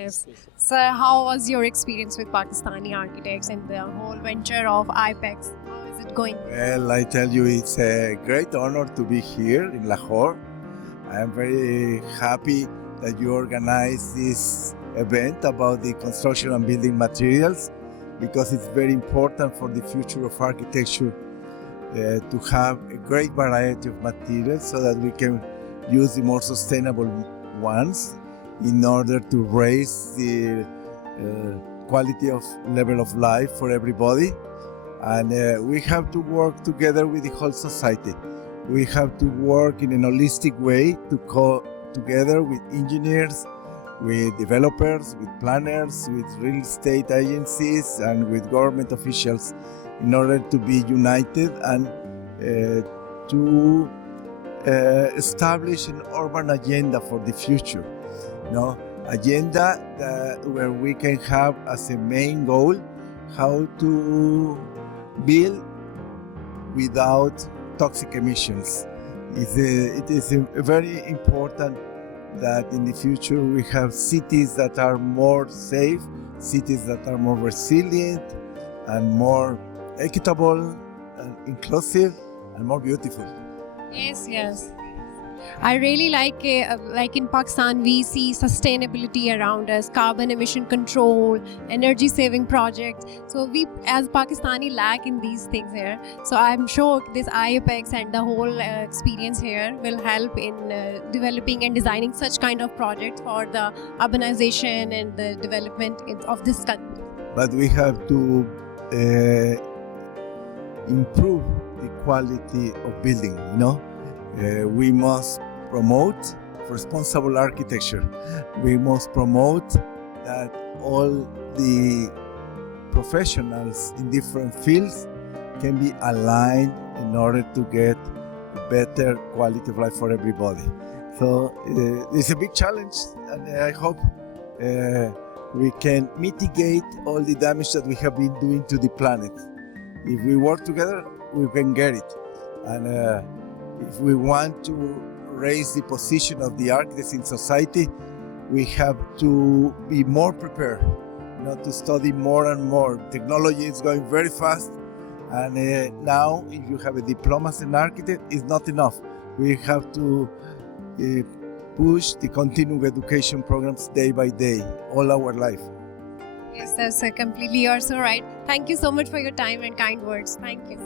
Yes. So how was your experience with Pakistani architects and the whole venture of IAPEX? How is it going? Well, I tell you, it's a great honor to be here in Lahore. I am very happy that you organize this event about the construction and building materials, because it's very important for the future of architecture to have a great variety of materials so that we can use the more sustainable ones in order to raise the quality of level of life for everybody. And we have to work together with the whole society. We have to work in an holistic way to together with engineers, with developers, with planners, with real estate agencies, and with government officials in order to be united and to establish an urban agenda for the future. Agenda where we can have as a main goal how to build without toxic emissions. It is very important that in the future we have cities that are more safe, cities that are more resilient and more equitable and inclusive and more beautiful. Yes. I really like in Pakistan we see sustainability around us, carbon emission control, energy saving projects. So we as Pakistani lack in these things here. So I'm sure this IAPEX and the whole experience here will help in developing and designing such kind of projects for the urbanization and the development of this country. But we have to improve the quality of building, we must promote responsible architecture. We must promote that all the professionals in different fields can be aligned in order to get better quality of life for everybody. So it's a big challenge, and I hope we can mitigate all the damage that we have been doing to the planet. If we work together, we can get it. And if we want to raise the position of the architects in society, we have to be more prepared, to study more and more. Technology is going very fast, and now if you have a diploma as an architect, it's not enough. We have to push the continuing education programs day by day, all our life. Yes, that's completely, you're so right. Thank you so much for your time and kind words. Thank you.